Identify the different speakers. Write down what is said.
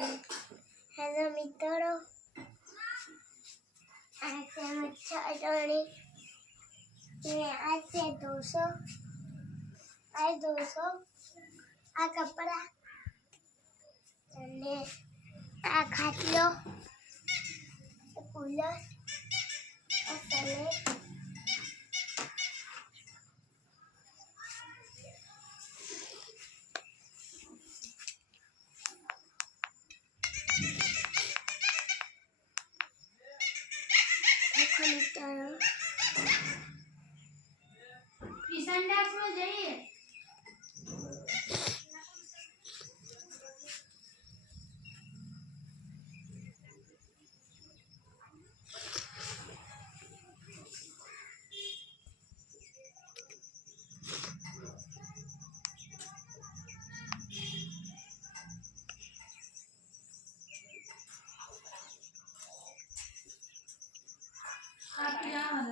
Speaker 1: Hello મિત્રો આ છે મચ્છરદાણી ને આ છે ઢોસો આ ઢોસો આ કપડા અને આ ખાટલો cooler comment down. Please send
Speaker 2: us more videos. Aku nyaman.